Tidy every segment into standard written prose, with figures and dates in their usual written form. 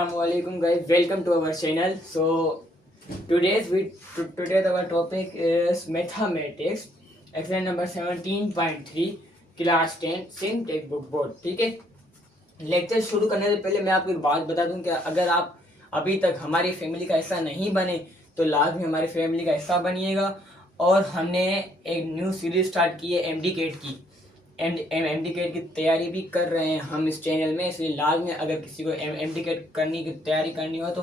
Assalamualaikum guys, welcome to our channel. So today our topic is mathematics, exam number 17.3 class 10 Singh tech book board. ठीक है, lecture शुरू करने से पहले मैं आपको एक बात बता दूं कि अगर आप अभी तक हमारी फैमिली का हिस्सा नहीं बने तो लाजमी हमारी फैमिली का हिस्सा बनिएगा. और हमने एक न्यू सीरीज स्टार्ट की है एमडी केट की. एमडी केट की तैयारी भी कर रहे हैं हम इस चैनल में, इसलिए लाजमी अगर किसी को एमडी केट करने की तैयारी करनी हो तो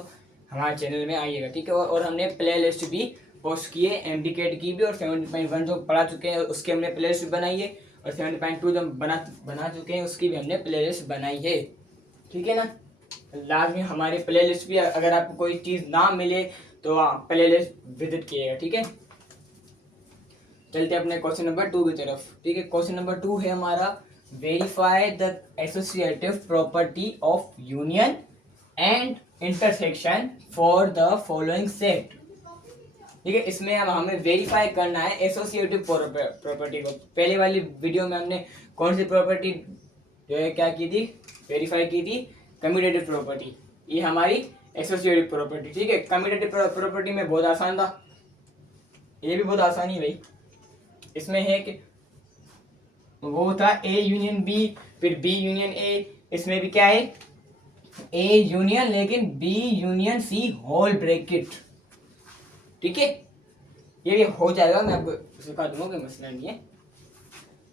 हमारे चैनल में आइएगा. ठीक है, और हमने प्ले लिस्ट भी पोस्ट की है एमडी केट की भी, और 70.1 जो पढ़ा चुके हैं उसकी हमने प्ले लिस्ट बनाई है, और 70.2 जो बना चुके हैं उसकी भी हमने प्ले लिस्ट बनाई है. ठीक है ना, लाजमी हमारी प्ले लिस्ट भी, अगर आपको कोई चीज़ ना मिले तो आप प्ले लिस्ट विजिट कीजिएगा. ठीक है, चलते अपने क्वेश्चन नंबर 2 की तरफ. ठीक है, क्वेश्चन नंबर 2 है हमारा, verify the associative property of union and intersection for the following set. ठीक है, इसमें अब हमें वेरीफाई करना है एसोसिएटिव प्रॉपर्टी को. पहले वाली वीडियो में हमने कौन सी प्रॉपर्टी जो है क्या की थी, वेरीफाई की थी, कम्यूटेटिव प्रॉपर्टी. ये हमारी एसोसिएटिव प्रॉपर्टी. ठीक है, कम्यूटेटिव प्रॉपर्टी में बहुत आसान था, ये भी बहुत आसानी है भाई. इसमें है कि वो था ए यूनियन बी, फिर बी यूनियन ए. इसमें भी क्या है, ए यूनियन लेकिन B union C whole bracket. ठीक है, ये हो जाएगा, मैं आपको सिखा दूंगा, कोई मसला नहीं है.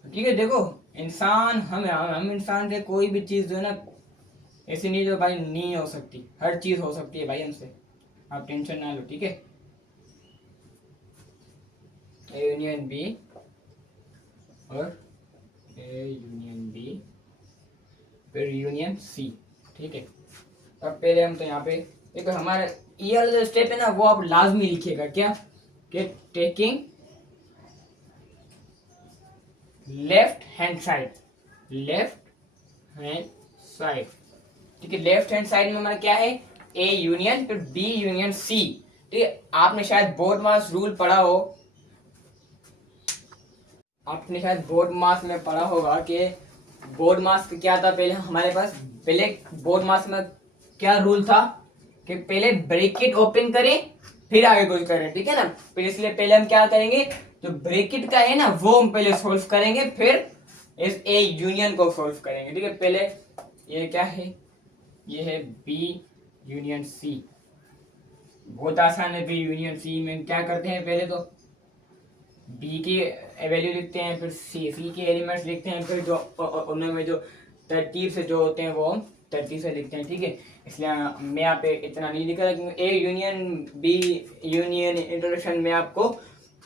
ठीक है, देखो इंसान हम इंसान से कोई भी चीज जो है ना ऐसी नहीं जो भाई नहीं हो सकती, हर चीज हो सकती है भाई हमसे, आप टेंशन ना लो. ठीक है, ए यूनियन बी और ए यूनियन बी फिर यूनियन सी. ठीक है, अब पहले हम तो यहाँ पे देखो हमारा ये वाला जो स्टेप है ना वो आप लाजमी लिखिएगा. क्या कि टेकिंग लेफ्ट हैंड साइड. ठीक है, लेफ्ट हैंड साइड में हमारा क्या है, ए यूनियन फिर बी यूनियन सी. ठीक है, आपने शायद बोर्ड मास रूल पढ़ा हो, आपने शायद बोर्ड मास में पढ़ा होगा कि बोर्ड मास क्या था. पहले हमारे पास पहले बोर्ड मास में क्या रूल था कि पहले ब्रैकेट ओपन करें फिर आगे कुछ करें. ठीक है ना, फिर इसलिए पहले हम क्या करेंगे, जो ब्रैकेट का है ना वो हम पहले सोल्व करेंगे, फिर इस ए यूनियन को सोल्व करेंगे. ठीक है, पहले ये क्या है, ये है बी यूनियन सी. बहुत आसान है. बी यूनियन सी में क्या करते हैं, पहले तो बी की वैल्यू लिखते हैं, फिर सी के एलिमेंट्स लिखते हैं, फिर जो उनमें जो तरतीब से जो होते हैं वो हम तरतीब से लिखते हैं. ठीक है, इसलिए मैं यहाँ पे इतना नहीं लिखा, A union B union introduction में आपको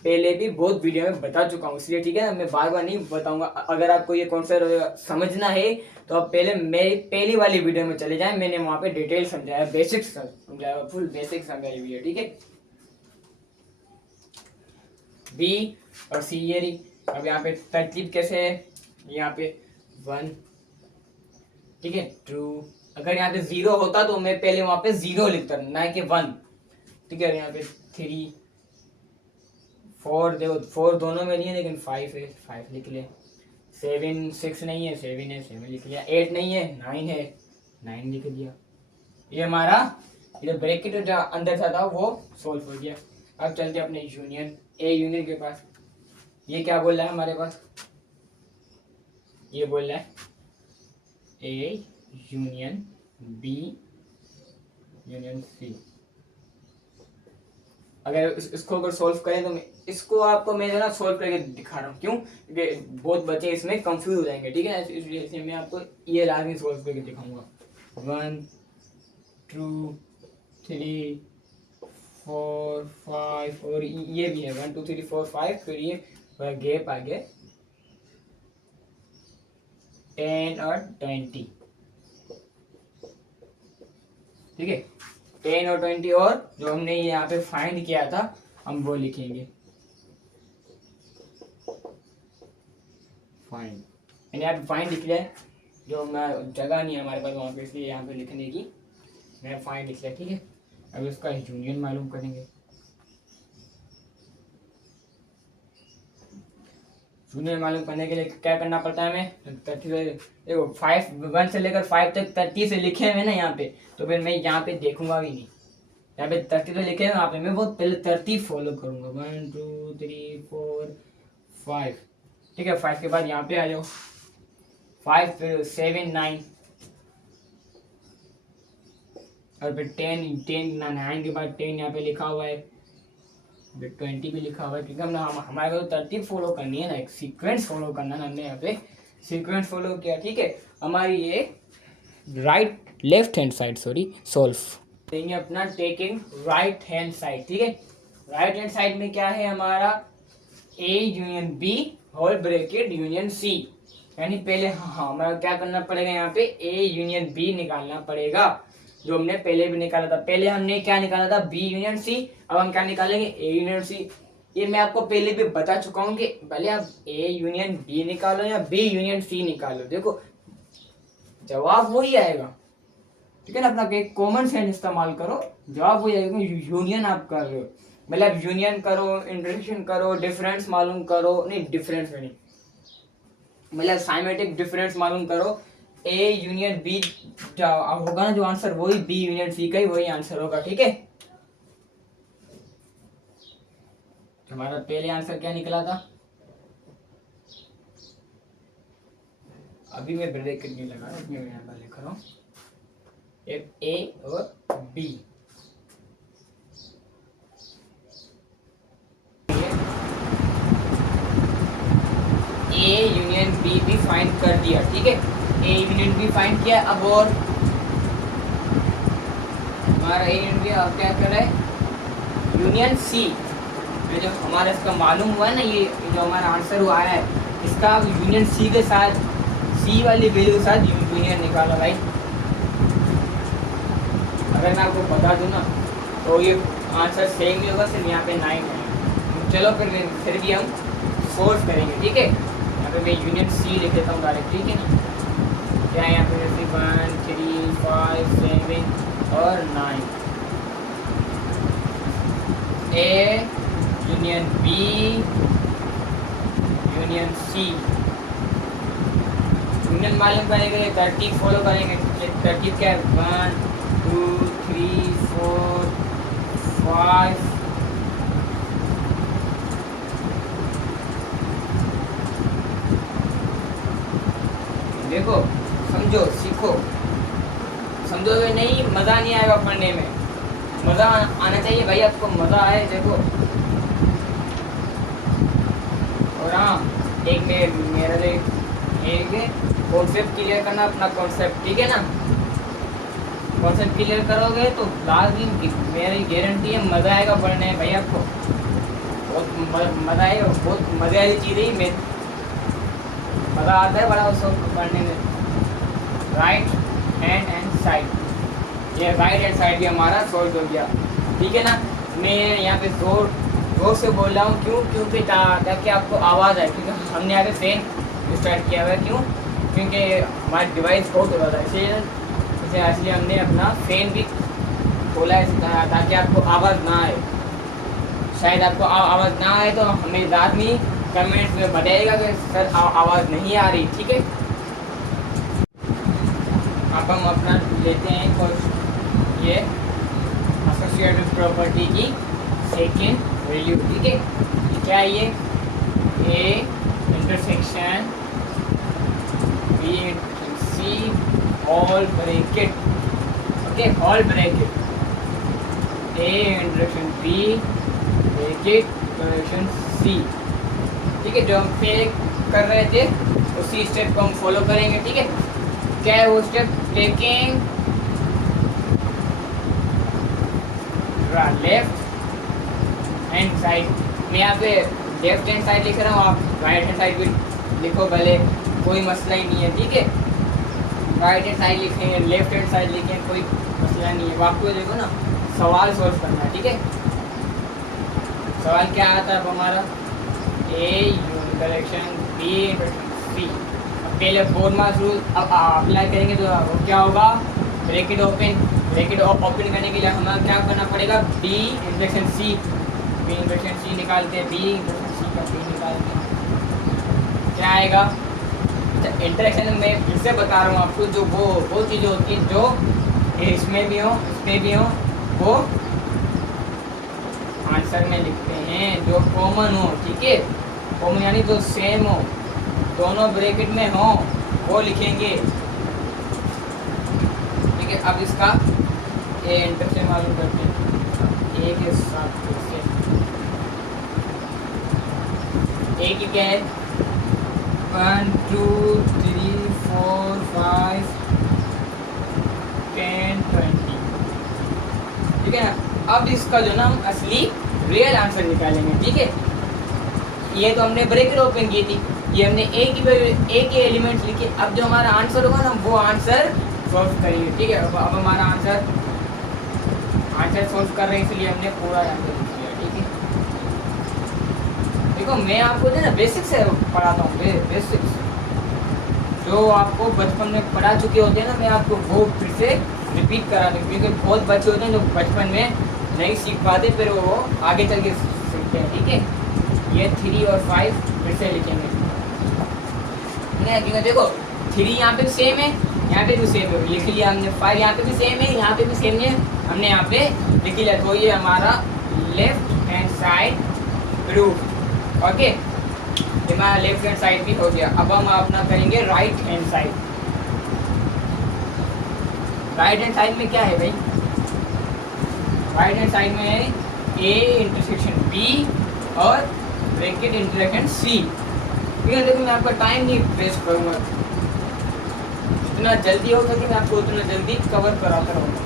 पहले भी बहुत वीडियो में बता चुका हूँ, इसलिए ठीक है ना, मैं बार बार नहीं बताऊंगा. अगर आपको ये कॉन्सेप्ट समझना है तो आप पहले मेरी पहली वाली वीडियो में चले जाएं, मैंने वहाँ पे डिटेल समझाया, बेसिक्स समझाया, फुल बेसिक्स समझाई हुई है. ठीक है, बी और सी ये रही. अब यहाँ पे तरतीब कैसे है, यहाँ पे 1, ठीक है, 2. अगर यहाँ पे 0 होता तो मैं पहले वहां पे 0 लिखता ना कि 1. ठीक है, यहाँ पे 3, 4 देखो 4 दोनों में नहीं है लेकिन 5 है, 5 लिख लिया. 7 6 नहीं है, 7 है, 7 लिख लिया. 8 नहीं है, 9 है, 9 लिख दिया. ये हमारा ये ब्रैकेट जो अंदर था वो सोल्व हो गया. अब चलते अपने यूनियन ए यूनियन के पास. ये क्या बोल रहा है हमारे पास, ये बोल रहा है A union B union C. अगर इसको अगर सोल्व करें तो इसको आपको मैं ना सोल्व करके दिखा रहा हूँ. क्यों, क्योंकि बहुत बच्चे इसमें कंफ्यूज हो जाएंगे. ठीक है, इसलिए मैं आपको ये लाजमी सोल्व करके दिखाऊंगा. 1 2 3 4 5 और ये भी है 1 2 3 4 5, फिर ये गैप आगे 10 और 20. ठीक है, 10 और 20, और जो हमने यहाँ पे फाइंड किया था हम वो लिखेंगे. फाइंड मैंने यहाँ पे फाइंड लिख लिया है, जो मैं जगह नहीं है हमारे पास वहाँ पे, इसलिए यहाँ पे लिखने की मैं फाइंड लिख लिया. ठीक है, अब इसका यूनियन मालूम करेंगे. यूनियन मालूम करने के लिए क्या करना पड़ता है हमें, 30 देखो 1 से लेकर 5 तक 30 से लिखे हुए ना यहाँ पे, तो फिर मैं यहाँ पे देखूंगा भी नहीं, यहाँ पे 30 से लिखे हुए यहाँ पे मैं बहुत पहले 30 फॉलो करूंगा, 1 2 3 4 5, ठीक है। 5 के बाद यहाँ पे आ जाओ, 5 फिर 7 9 और फिर 10 9 के बाद 10 यहाँ पे लिखा हुआ है, 20 भी लिखा हुआ है, क्योंकि हमारे को तो तरतीब फॉलो करनी है ना, एक सीक्वेंस फॉलो करना है। हमने यहाँ पे सीक्वेंस फॉलो किया, ठीक है। हमारी ये लेफ्ट हैंड साइड सोल्व देंगे अपना, टेकिंग राइट हैंड साइड, ठीक है। राइट हैंड साइड में क्या है हमारा, A union B whole bracket union C, यानी पहले हमारा क्या करना पड़ेगा, यहाँ पे A यूनियन B निकालना पड़ेगा, जो हमने पहले भी निकाला था। पहले हमने क्या निकाला था, B यूनियन C, अब हम क्या निकालेंगे, A यूनियन C। ये मैं आपको पहले भी बता चुका हूँ कि भले आप A यूनियन B निकालो या B यूनियन C निकालो, देखो जवाब वही आएगा, ठीक है ना। अपना एक कॉमन सेंस इस्तेमाल करो, जवाब वही आएगा। यूनियन आप कर रहे हो, मतलब यूनियन करो, इंटरेक्शन करो, डिफरेंस मालूम करो, नहीं डिफरेंस में नहीं, मतलब साइमेटिक डिफरेंस मालूम करो। A यूनियन B होगा ना जो आंसर, वही B यूनियन C का ही वही आंसर होगा, ठीक है। हमारा पहले आंसर क्या निकला था, अभी मैं ब्रैकेट नहीं लगा रहा, मैं यहाँ पर लिख रहा हूँ A और B। A यूनियन B भी फाइंड कर दिया, ठीक है। A यूनियन B फाइंड किया, अब और हमारा A यूनियन B अब क्या कर रहा है, यूनियन C में जो हमारा इसका मालूम हुआ है ना, ये जो हमारा आंसर हुआ है इसका यूनियन C के साथ, C वाली वैल्यू के साथ यूनियन निकाला भाई। अगर मैं आपको बता दूं ना तो ये आंसर सेम ही होगा, सिर्फ यहाँ पे 9 है। चलो फिर भी हम सोर्स करेंगे, ठीक है। यहाँ पे मैं यूनियन C लिख देता हूँ डायरेक्ट, ठीक है ना। क्या है यहाँ पे, 1 3 5 7 और 9, A union B union C। Union मालूम करेंगे, तरतीब फॉलो करेंगे। तरतीब क्या है, 1 2 3 4 5, देखो समझो, सीखो, समझोगे नहीं मज़ा नहीं आएगा पढ़ने में, मज़ा आना चाहिए भाई, आपको मज़ा आए, देखो। और हाँ, एक मेरा एक कॉन्सेप्ट क्लियर करना, अपना कॉन्सेप्ट, ठीक है ना। कॉन्सेप्ट क्लियर करोगे तो लाजमी, मेरी गारंटी है मज़ा आएगा पढ़ने में भाई, आपको बहुत मज़ा आएगा, बहुत मज़े वाली चीज़ है में मज़ा आता है बड़ा उसको पढ़ने में। राइट हैंड साइड, ये राइट हैंड साइड भी हमारा सॉल्व हो गया, ठीक है ना। मैं यहाँ पे जोर से बोल रहा हूँ, क्योंकि ताकि आपको आवाज़ आए, क्योंकि हमने यहाँ पे फैन स्टार्ट किया हुआ है। क्यों, क्योंकि हमारी डिवाइस बहुत ज़्यादा है, इसलिए हमने अपना फैन भी खोला है ताकि आपको आवाज़ ना आए। शायद आपको आवाज़ ना आए तो हमें लाजमी कमेंट्स में बताइएगा कि सर आवाज़ नहीं आ रही, ठीक है। अब हम अपना लेते हैं कुछ ये एसोसिएटिव प्रॉपर्टी की सेकेंड वैल्यू, ठीक है। क्या है ये, A intersection B C whole bracket, okay, whole bracket A intersection B bracket intersection C, ठीक है। जो हम पहले कर रहे थे उसी स्टेप को हम फॉलो करेंगे, ठीक है। क्या है वो step, taking left hand side, मैं यहाँ पे लेफ्ट हैंड साइड लिख रहा हूँ, आप राइट हैंड साइड भी लिखो भले, कोई मसला ही नहीं है, ठीक है। राइट हैंड साइड लिखेंगे, लेफ्ट हैंड साइड लिखेंगे, कोई मसला नहीं है। वो आपको देखो ना सवाल सॉल्व करना है, ठीक है। सवाल क्या आता है अब हमारा, A intersection B intersection C। अब पहले बोर्ड मास रूल अब अप्लाई करेंगे तो वो क्या होगा, ब्रैकेट ओपन करने के लिए हमें क्या करना पड़ेगा, B intersection C, B intersection C निकालते हैं, B इंटरसेक्शन C का B निकालते हैं, आएगा। इंटरेक्शन में फिर से बता रहा हूँ आपको, जो वो चीज़ें होती हैं जो इसमें भी हो इसमें भी हो, वो आंसर में लिखते हैं। जो कॉमन हो, ठीक है, कॉमन यानी जो सेम हो, दोनों ब्रैकेट में हो, वो लिखेंगे। ठीक है, अब इसका ये इंटरेक्शन मालूम करते हैं। ए के साथ ए की क्या है, 1 2 3 4 5 10 20, ठीक है ना। अब इसका जो ना हम असली रियल आंसर निकालेंगे। ठीक है, ये तो हमने ब्रैकेट ओपन की थी, ये हमने ए के एलिमेंट्स लिखे। अब जो हमारा आंसर होगा ना, वो आंसर सॉल्व करेंगे। ठीक है, अब हमारा आंसर सॉल्व कर रहे हैं, इसलिए हमने पूरा आंसर लिख लिया। ठीक है, देखो मैं आपको जो ना बेसिक्स से पढ़ाता हूँ, बेसिक्स जो आपको बचपन में पढ़ा चुके होते हैं ना, मैं आपको वो फिर से रिपीट करा दूँ, क्योंकि बहुत बच्चे होते हैं जो बचपन में नहीं सीख पाते, फिर वो आगे चल के सीखते हैं। ठीक है, ये 3 और 5 फिर से लिखेंगे। क्योंकि देखो 3 यहाँ पे भी सेम है, यहाँ पे भी सेम है, लिख लिया हमने। 5 यहाँ पे भी सेम है, यहाँ पे भी सेम है, हमने यहाँ पे लिख लिया। तो ये हमारा left hand side proof. Okay, ये हमारा लेफ्ट हैंड साइड भी हो गया। अब हम अपना करेंगे right hand side. Right hand side में क्या है भाई, राइट हैंड साइड में है ए इंटरसेक्शन बी और ब्रैकेट इंटरसेक्शन सी। ठीक है, देखो मैं आपका टाइम नहीं वेस्ट करूँगा, जितना जल्दी हो सके मैं आपको उतना जल्दी कवर कराता रहूँगा।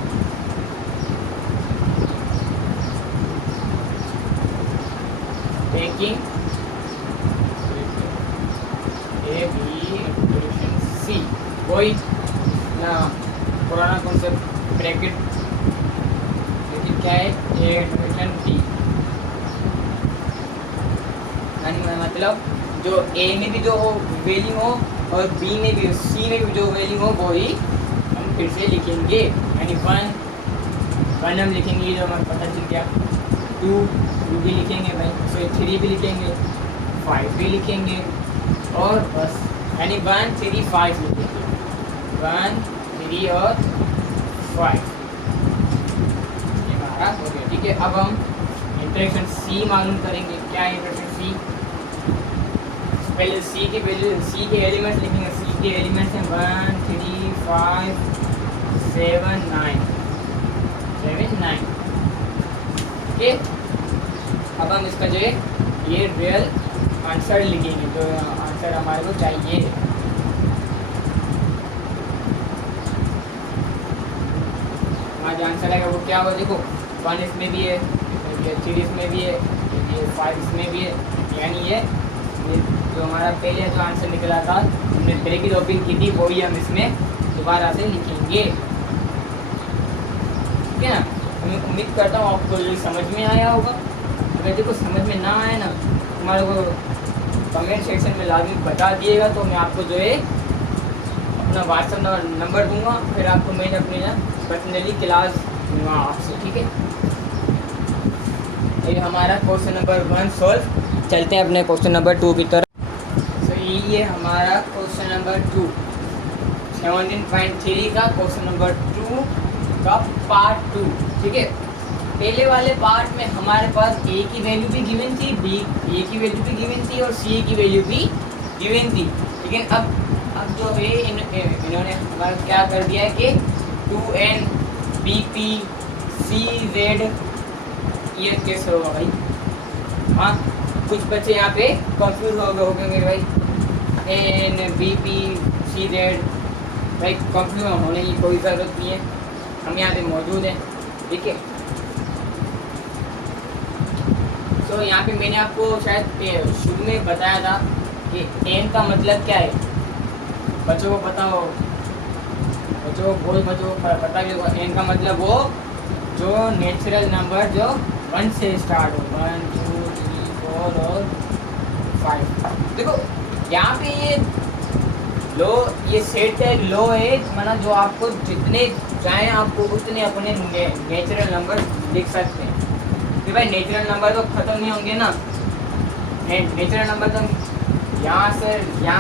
Taking A B intersection C, वही ना पुराना कॉन्सेप्ट ब्रैकेट, लेकिन क्या है ए इंटरसेक्शन डी। मतलब जो ए में भी जो वैल्यू हो और बी में भी, सी में भी जो वैल्यू हो, वो ही हम फिर से लिखेंगे। यानी 1 हम लिखेंगे, जो हमें पता चल गया। 2 भी लिखेंगे भाई, सो 3 भी लिखेंगे, 5 भी लिखेंगे, और बस यानी 1 3 5 लिखेंगे। 1 3 और 5 ये हमारा हो गया। ठीक है, अब हम इंटरेक्शन सी मालूम करेंगे। क्या है इंटरेक्शन सी, पहले सी की वैल्यू, सी के एलिमेंट्स लिखेंगे। सी के एलिमेंट्स हैं 1 3 5 7 9 7 9। ओके, अब हम इसका जो है ये रियल आंसर लिखेंगे, जो आंसर हमारे को चाहिए। हमारा जो आंसर आएगा वो क्या होगा, देखो 1 इसमें भी है, 3 इसमें भी है, 5 इसमें भी है, यानी ये जो हमारा पहले जो आंसर निकला था, हमने ब्रैकेट ओपन की थी, वही हम इसमें दोबारा से लिखेंगे। ठीक है ना, मैं उम्मीद करता हूँ आपको ये समझ में आया होगा। अगर देखो समझ में ना आए ना, तुम्हारे को कमेंट सेक्शन में लाजमी बता दिएगा, तो मैं आपको जो है अपना व्हाट्सएप नंबर दूंगा, फिर आपको मैं अपने ना पर्सनली क्लास दूंगा आपसे। ठीक है, ये हमारा क्वेश्चन नंबर 1 सॉल्व। चलते हैं अपने क्वेश्चन नंबर 2 की तरफ। ये हमारा क्वेश्चन नंबर 2 17.3 का क्वेश्चन नंबर 2 का पार्ट 2। ठीक है, पहले वाले पार्ट में हमारे पास ए की वैल्यू भी गिवन थी, बी ए की वैल्यू भी गिवन थी, और सी की वैल्यू भी गिवन थी। लेकिन अब जो है इन्होंने हमारा क्या कर दिया है कि 2n BP CZ, ये कैसे होगा भाई। हाँ, कुछ बच्चे यहाँ पे कंफ्यूज हो गए होंगे भाई, एन BP CZ, भाई कंफ्यूज होने की कोई ज़रूरत नहीं है, हम यहाँ पे मौजूद हैं। ठीक है, तो यहाँ पे मैंने आपको शायद शुरू में बताया था कि एन का मतलब क्या है। बच्चों को पता हो, बच्चों को पता भी होगा, एन का मतलब वो जो नेचुरल नंबर जो 1 से स्टार्ट हो, 1 2 3 4 और 5। देखो यहाँ पे ये सेट टैग लो है, मतलब जो आपको जितने चाहे आपको उतने अपने नेचुरल नंबर लिख सकते हैं। कि भाई नेचुरल नंबर तो ख़त्म नहीं होंगे ना, नेचुरल नंबर तो यहाँ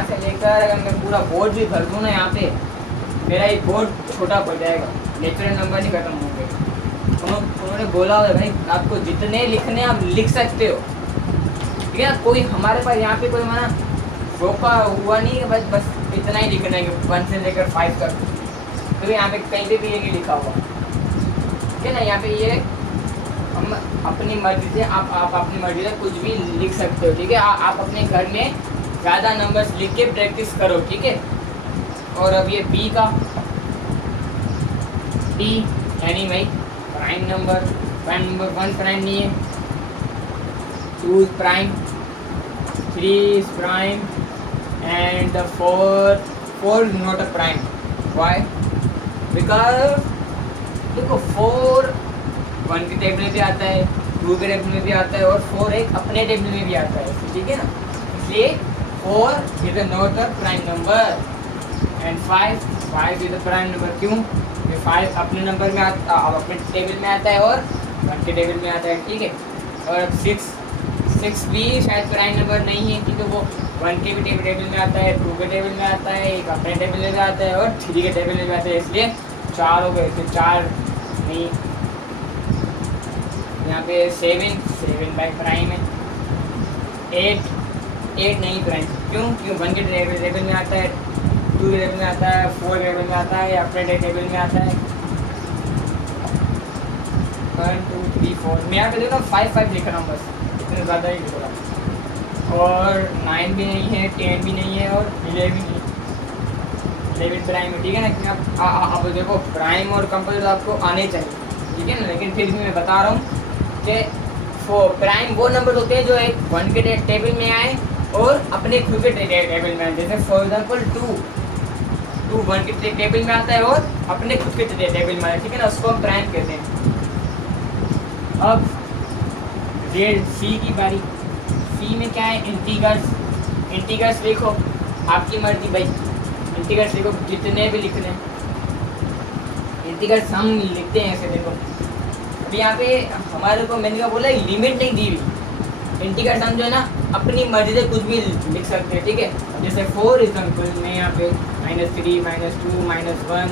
से लेकर अगर मैं पूरा बोर्ड भी भर दूँ ना, यहाँ पे मेरा एक बोर्ड छोटा पड़ जाएगा, नेचुरल नंबर नहीं खत्म होंगे। उन्होंने बोला हुआ है भाई आपको जितने लिखने आप लिख सकते हो, ठीक है ना। कोई हमारे पास यहाँ पे कोई हमारा रोका हुआ नहीं है, बस इतना ही लिखना है कि 1 से लेकर 5 तक। तो यहाँ पे कहीं पे भी ये नहीं लिखा हुआ, ठीक है ना। यहाँ पे ये हम अपनी मर्जी से आप अपनी मर्जी से कुछ भी लिख सकते हो, ठीक है। आप अपने घर में ज़्यादा नंबर्स लिख के प्रैक्टिस करो, ठीक है। और अब ये पी का पी यानी भाई प्राइम नंबर 1 प्राइम नहीं है, 2 is prime, 3 is prime and the 4 is not a prime. Why? Because देखो 4 1 के टेबल में भी आता है, 2 के टेबल में भी आता है और 4 एक अपने टेबल में भी आता है, ठीक है ना। इसलिए 4 is not a prime number and 5 is a prime number। क्यों? 5 अपने नंबर में आता, अपने टेबल में आता है और 1 के टेबल में आता है, ठीक है। और 6 भी शायद प्राइम नंबर नहीं है, क्योंकि वो 1 के भी टेबल में आता है, 2 के टेबल में आता है, एक अपने टेबल में आता है और 3 के टेबल में आता है, इसलिए 4 हो गए। तो 4 नहीं, यहाँ पे 7 बाई प्राइम है। 8 नहीं प्राइम, क्यों? 1 के टेबल में आता है, 2 के टेबल में आता है, 4 के टेबल में आता है, अपने टेबल में आता है। 1 2 3 4 मैं यहाँ पे देखो 5 लिख रहा हूँ, बस इतने ज़्यादा ही लिख रहा हूँ। और 9 भी नहीं है, 10 भी नहीं है और 11 नहीं, 11 प्राइम है, ठीक है ना। कि आप देखो प्राइम और कंपोजिट आपको आने चाहिए, ठीक है ना। लेकिन फिर भी मैं बता रहा हूँ कि प्राइम वो नंबर होते हैं जो एक 1 के टेबल में आए और अपने खुद के टेबल में आए। जैसे फॉर एग्जाम्पल 2 1 के टेबल में आता है और अपने खुद के टेबल में आए, ठीक है ना, उसको हम प्राइम कहते हैं। अब सी की बारी। सी में क्या है? इंटीगर्स लिखो, आपकी मर्जी भाई, इंटीगर्स लिखो जितने भी लिखने। इंटीगर्स हम लिखते हैं ऐसे, देखो अभी यहाँ पे हमारे को मैंने क्या बोला, लिमिट नहीं दी हुई। इंटीगर्स हम जो है ना अपनी मर्जी से कुछ भी लिख सकते हैं, ठीक है। जैसे 4 एग्जाम्पल में यहाँ पे -3 -2 -1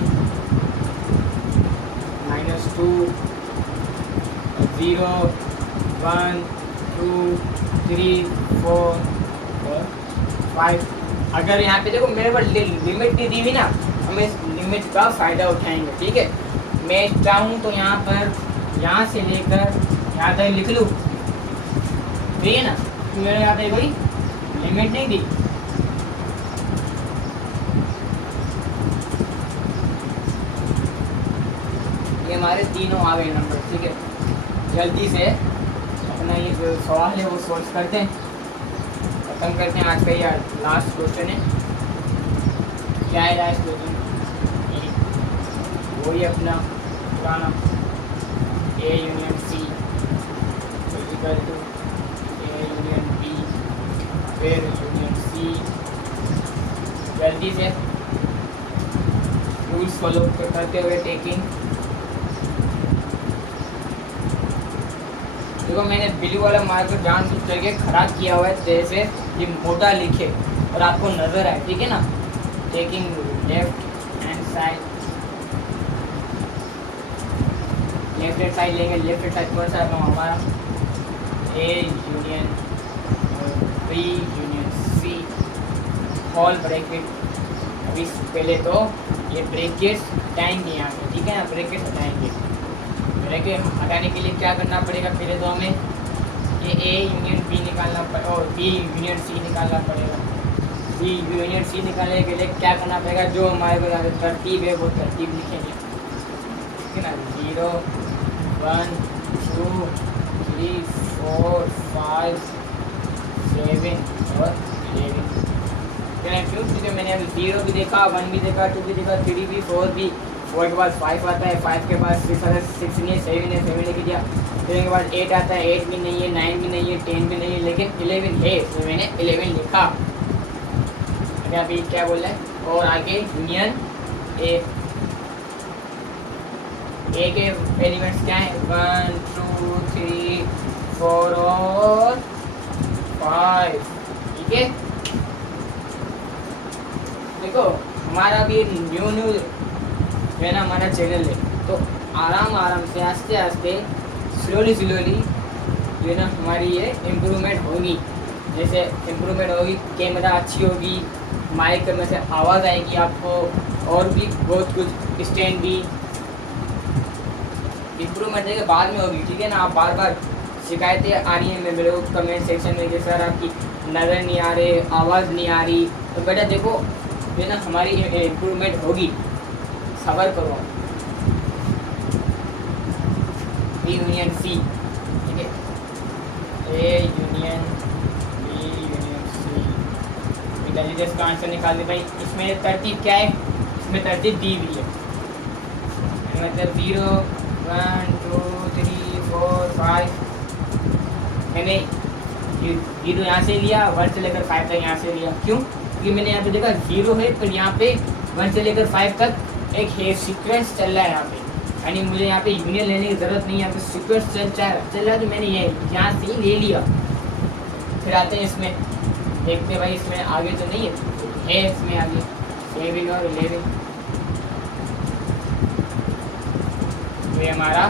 -2 0 1 2 3 4 और 5। अगर यहाँ पे देखो मेरे पास लिमिट नहीं दी हुई ना, हम इस लिमिट का फ़ायदा उठाएंगे, ठीक है। मैं चाहूँ तो यहाँ पर यहाँ से लेकर यहाँ तक लिख लूँ, ठीक है ना। तो मेरे यहाँ पे कोई लिमिट नहीं दी। ये हमारे तीनों आ गए नंबर, ठीक है। जल्दी से अपना ये जो सवाल है वो सोल्व करते हैं, खत्म करते हैं आज का। यार लास्ट क्वेश्चन है, क्या है लास्ट क्वेश्चन? वही अपना पुराना A union C equal to A union B फिर यूनियन C। जल्दी से रूल्स फॉलो करते हुए टेकिंग। देखो मैंने ब्लू वाला मार्कर जानबूझ करके खराब किया हुआ है, जैसे ये मोटा लिखे और आपको नज़र आए, ठीक है ना। Taking left hand side, left hand side लेंगे। लेफ्ट हैंड साइड कौन सा है हमारा? A union B union C whole bracket. अभी पहले तो ये ब्रैकेट्स हटाएंगे यहाँ पे, ठीक है ना, ब्रैकेट हटाएंगे। ब्रैकेट हटाने के लिए क्या करना पड़ेगा? पहले तो हमें ये A यूनियन B निकालना पड़ेगा और B यूनियन C निकालना पड़ेगा। B यूनियन C निकालने के लिए क्या करना पड़ेगा? जो हमारे को तरतीब है वो तरतीब लिखेंगे, ठीक है ना। 0 1 2 3 4 5 7 और 11। क्यों? क्योंकि मैंने अभी 0 भी देखा, 1 भी देखा, 2 भी देखा, 3 भी, 4 भी। 4 के बाद 5 आता है, 5 के बाद 6 आता है, 6 नहीं है, 7 है, 7 लिख दिया। फिर के बाद 8 आता है, 8 भी नहीं है, 9 भी नहीं है, 10 भी नहीं है, लेकिन 11 है, तो मैंने 11 लिखा। अभी क्या बोल रहा है? और आगे यूनियन A। A के एलिमेंट्स क्या है? 1 2 3 4 और 5, ठीक है। देखो हमारा भी न्यू न्यू है ना हमारा चैनल है, तो आराम आराम से आस्ते आस्ते स्लोली जो है ना हमारी ये इम्प्रूवमेंट होगी। जैसे इम्प्रूवमेंट होगी, कैमरा अच्छी होगी, माइक में से आवाज़ आएगी आपको, और भी बहुत कुछ स्टैंड भी इम्प्रूवमेंट के बाद में होगी। ठीक है ना, आप बार बार शिकायतें आ रही हैं मेरे को कमेंट सेक्शन में कि सर आपकी नज़र नहीं आ रही, आवाज़ नहीं आ रही, तो बेटा देखो ये ना हमारी इम्प्रूवमेंट होगी, सबर करो। बी यूनियन सी, ठीक है, A union B union C, जल्दी इसका आंसर निकाल दे भाई। इसमें तरतीब क्या है, इसमें तरतीब दी हुई है, मतलब 0 1 2 3 4 5, मैंने 0 यहाँ से लिया, 1 से लेकर 5 तक यहाँ से लिया। क्यों? क्योंकि मैंने यहाँ पे देखा 0 है, पर यहाँ पे 1 से लेकर 5 तक एक है सीक्वेंस चल रहा है यहाँ पे, यानी मुझे यहाँ पे यूनियन लेने की ज़रूरत नहीं है, यहाँ पे सीक्वेंस चल रहा है, तो मैंने ये यहाँ से ही ले लिया। फिर आते हैं इसमें, देखते भाई इसमें आगे तो नहीं है इसमें आगे 7 और 11, ये हमारा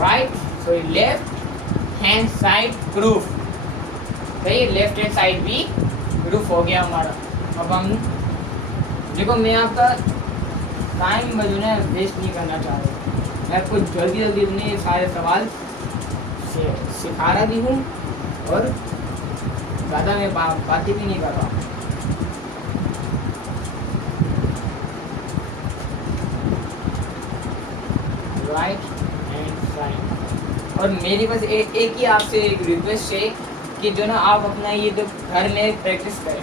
right sorry left hand side proof, सही, लेफ्ट हैंड साइड भी प्रूफ हो गया हमारा। अब हम देखो, मैं आपका टाइम जो है वेस्ट नहीं करना चाह रहा, मैं आपको जल्दी जल्दी अपने सारे सवाल सिखा रहा भी हूँ, और ज़्यादा मैं बातें भी नहीं कर रहा। राइट हैंड साइड, और मेरी बस एक ही आपसे एक रिक्वेस्ट है कि जो ना आप अपना ये जो घर में प्रैक्टिस करें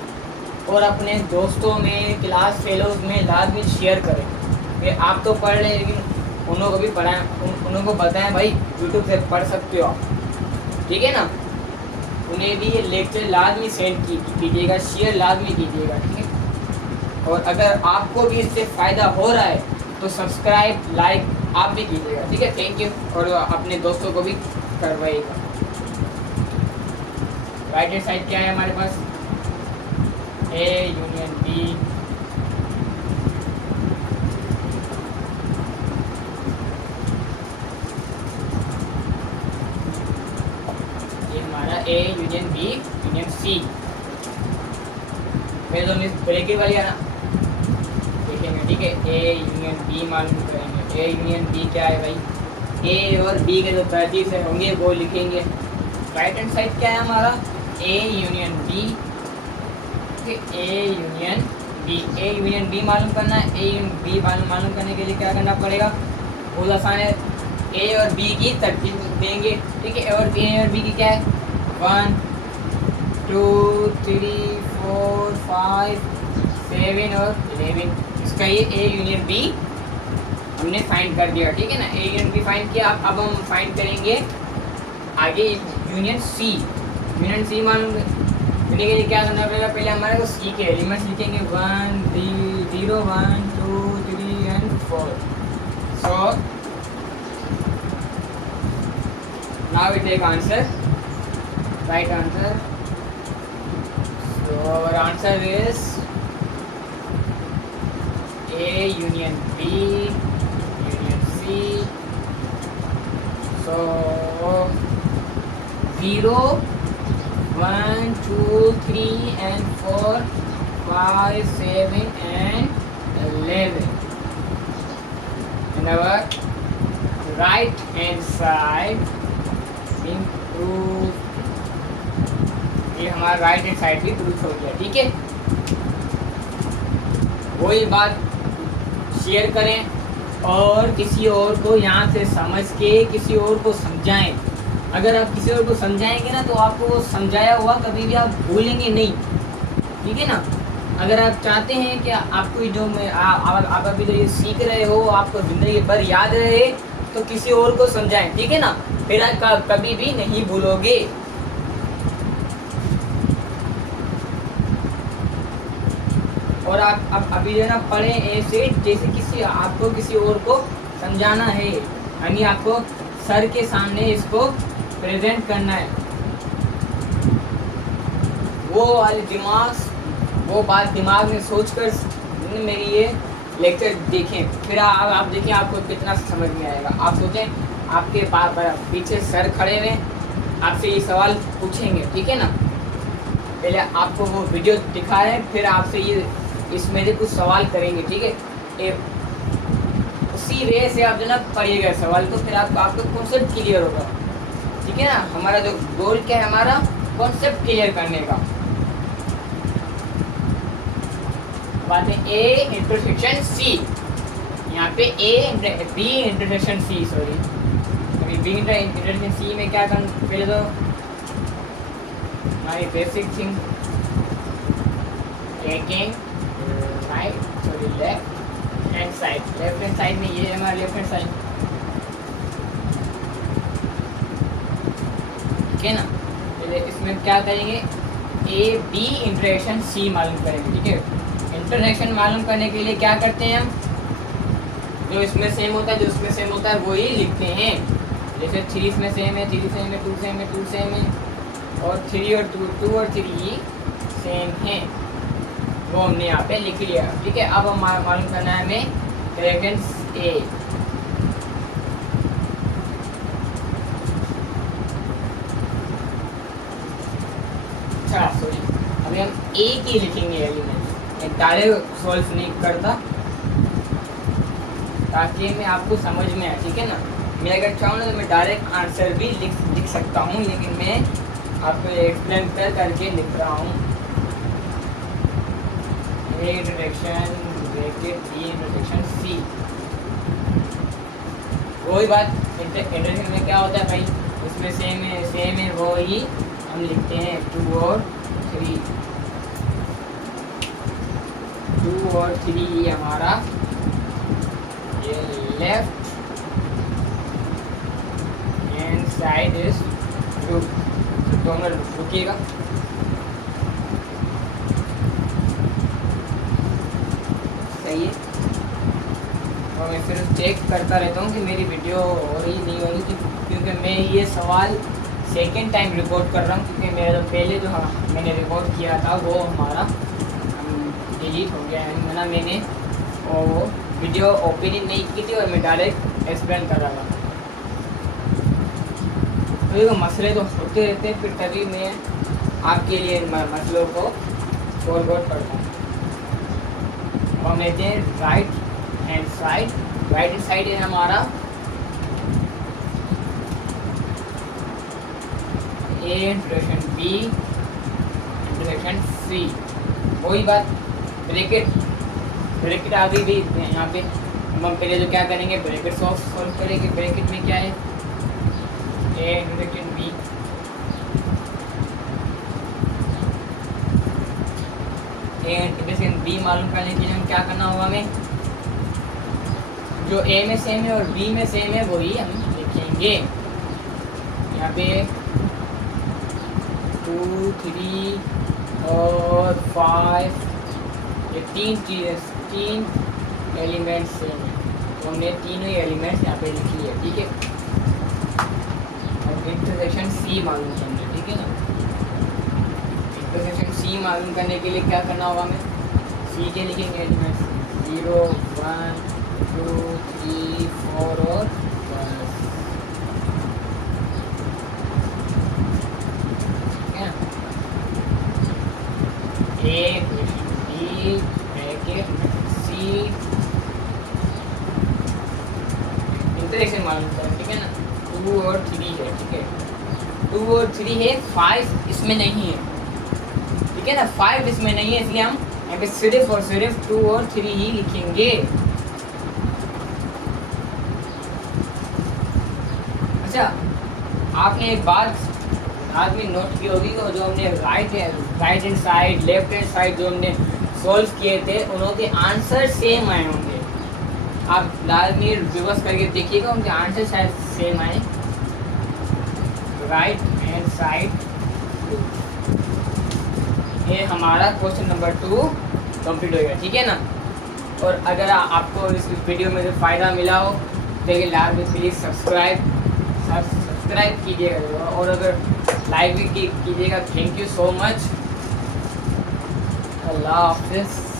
और अपने दोस्तों में, क्लास फेलोज में लाजमी शेयर करें कि आप तो पढ़ रहे हैं, लेकिन उन्हों को भी पढ़ाएं, उन्हों को बताएं भाई यूट्यूब से पढ़ सकते हो आप, ठीक है ना। उन्हें भी ये लेक्चर लाजमी सेंड कीजिएगा, शेयर लाजमी कीजिएगा, ठीक है। और अगर आपको भी इससे फ़ायदा हो रहा है तो सब्सक्राइब लाइक आप भी कीजिएगा, ठीक है। थैंक यू, और अपने दोस्तों को भी करवाइएगा। राइट हैंड साइड क्या है हमारे पास, ए यूनियन बी, ये हमारा A union B union C. मेरे तो मिस ब्रेकेट वाली है ना, देखेंगे, ठीक है। ए यूनियन बी मालूम करेंगे, ए यूनियन बी क्या है भाई, ए और बी के जो तरतीब से होंगे वो लिखेंगे। राइट हैंड साइड क्या है हमारा, A union B, A union B, A union B मालूम करना है। ए यूनियन बी मालूम करने के लिए क्या करना पड़ेगा, बहुत आसान है, ए और बी की तरतीब देंगे, ठीक है। और ए और बी की क्या है, 1 2 3 4 5 7 और 11, इसका ये ए यूनियन बी हमने फाइंड कर दिया, ठीक है ना। ए यूनियन बी फाइंड किया, अब हम फाइंड करेंगे आगे यूनियन सी। यूनियन सी मालूम करने के लिए क्या करना पड़ेगा, पहले हमारे को सी के एलिमेंट्स लिखेंगे, 1 0 1 2 3 and 4। So now we take answer, right answer. So our answer is A union B union C. So 0 1 2 3 and 4 5 7 and 11, and our right hand side improve, ये हमारा राइट हैंड साइड भी प्रूफ हो गया, ठीक है। वही बात शेयर करें और किसी और को यहाँ से समझ के किसी और को समझाएं। अगर आप किसी और को समझाएंगे ना, तो आपको वो समझाया हुआ कभी भी आप भूलेंगे नहीं, ठीक है ना। अगर आप चाहते हैं कि आपको जो मैं आप अभी जो ये सीख रहे हो आपको ज़िंदगी भर याद रहे, तो किसी और को समझाएं, ठीक है ना, फिर आप कभी भी नहीं भूलोगे। और आप अभी जो है ना पढ़ें ऐसे जैसे किसी आपको किसी और को समझाना है, यानी आपको सर के सामने इसको प्रेजेंट करना है। वो वाले दिमाग वो बात दिमाग में सोच कर मेरी ये लेक्चर देखें, फिर आप देखें आपको कितना समझ में आएगा। आप सोचें आपके पीछे सर खड़े हुए आपसे ये सवाल पूछेंगे, ठीक है ना। पहले आपको वो वीडियो दिखा रहे हैं, फिर आपसे ये इसमें से कुछ सवाल करेंगे, ठीक है। उसी वे से आप जो ना पढ़िएगा सवाल, तो फिर आपका कॉन्सेप्ट क्लियर होगा, ठीक है ना। हमारा जो गोल क्या है, हमारा कॉन्सेप्ट क्लियर करने का। बात है ए इंटरसेक्शन सी, यहाँ पे A B intersection C, sorry अभी बी इंटरसेक्शन सी में क्या करना, पहले तो हमारी basic thing taking right sorry left hand side, left hand side में ये है हमारा लेफ्ट हैंड साइड, ठीक है ना। पहले इसमें क्या करेंगे, ए बी इंटरसेक्शन सी मालूम करेंगे, ठीक है। इंटरसेक्शन मालूम करने के लिए क्या करते हैं हम, जो इसमें सेम होता है जो उसमें सेम होता है वही लिखते हैं। जैसे 3 इसमें सेम है, 3 सेम है, 2 सेम है, 2 सेम है, और 3 और 2 और 3 सेम है, वो हमने यहाँ पे लिख लिया, ठीक है। अब हम मालूम करना है हमें डायरेक्शन ए। अच्छा सॉरी, अभी हम ए की लिखेंगे एलिमेंट, डायरेक्ट सॉल्व नहीं करता, ताकि मैं आपको समझ में आए, ठीक है ना। मैं अगर चाहूँ ना तो मैं डायरेक्ट आंसर भी लिख सकता हूँ, लेकिन मैं आपको एक्सप्लेन करके लिख रहा हूँ। A intersection bracket B intersection C, वही बात इंटरसेक्शन में क्या होता है भाई, उसमें सेम है वो ही हम लिखते हैं 2 और 3, 2 और 3 हमारा ये left hand side is two, तो हम रुकिएगा, सही है। और मैं फिर चेक करता रहता हूँ कि मेरी वीडियो हो रही नहीं हो रही, क्योंकि मैं ये सवाल सेकेंड टाइम रिकॉर्ड कर रहा हूँ, क्योंकि मेरा पहले जो मैंने रिकॉर्ड किया था वो हमारा डिलीट हो गया है, ना मैंने वो वीडियो ओपन नहीं की थी और मैं डायरेक्ट एक्सप्लेन कर रहा था। तो ये मसले तो होते रहते हैं, फिर तभी मैं आपके लिए मसलों को सॉल्व आउट करता हूँ। हम लेते हैं right hand side, right hand side है हमारा A intersection B intersection C, वही बात ब्रैकेट आगे भी यहाँ पे हम पहले तो क्या करेंगे, ब्रैकेट सॉल्व करेंगे। ब्रैकेट में क्या है, A intersection B, A intersection B मालूम करने के लिए हम क्या करना होगा, हमें जो ए में सेम है और बी में सेम है वही हम लिखेंगे। यहाँ पे 2 3 और 5 ये 3 एलिमेंट्स सेम है, तो हमने तीनों एलिमेंट्स यहाँ पे लिखी है, ठीक है। और इंटरसेक्शन सी मालूम करना है, ठीक है ना। इंटरसेक्शन सी मालूम करने के लिए क्या करना होगा, हमें सी के लिखेंगे एलिमेंट्स 0 1 2 3 4 और 5, ठीक है। A B bracket C intersection मालूम करें, ठीक है ना। 2 और 3 है, ठीक है, 2 और 3 है, 5 इसमें नहीं है, ठीक है ना। 5 इसमें नहीं है, इसलिए हम यहाँ पे सिर्फ और सिर्फ 2 और 3 ही लिखेंगे। अच्छा, आपने एक बात आदमी नोट की होगी, जो हमने right hand side left hand side जो हमने सॉल्व किए थे उनके आंसर सेम आए होंगे। आप लाजमी रिवर्स करके देखिएगा, उनके आंसर शायद सेम आए। राइट हैंड साइड, ये हमारा क्वेश्चन नंबर 2 कंप्लीट हो गया, ठीक है ना। और अगर आपको इस वीडियो में जो फ़ायदा मिला हो तो लाइक प्लीज़ सब्सक्राइब कीजिएगा, और अगर लाइक भी कीजिएगा। Thank you so much. अल्लाह हाफिज़।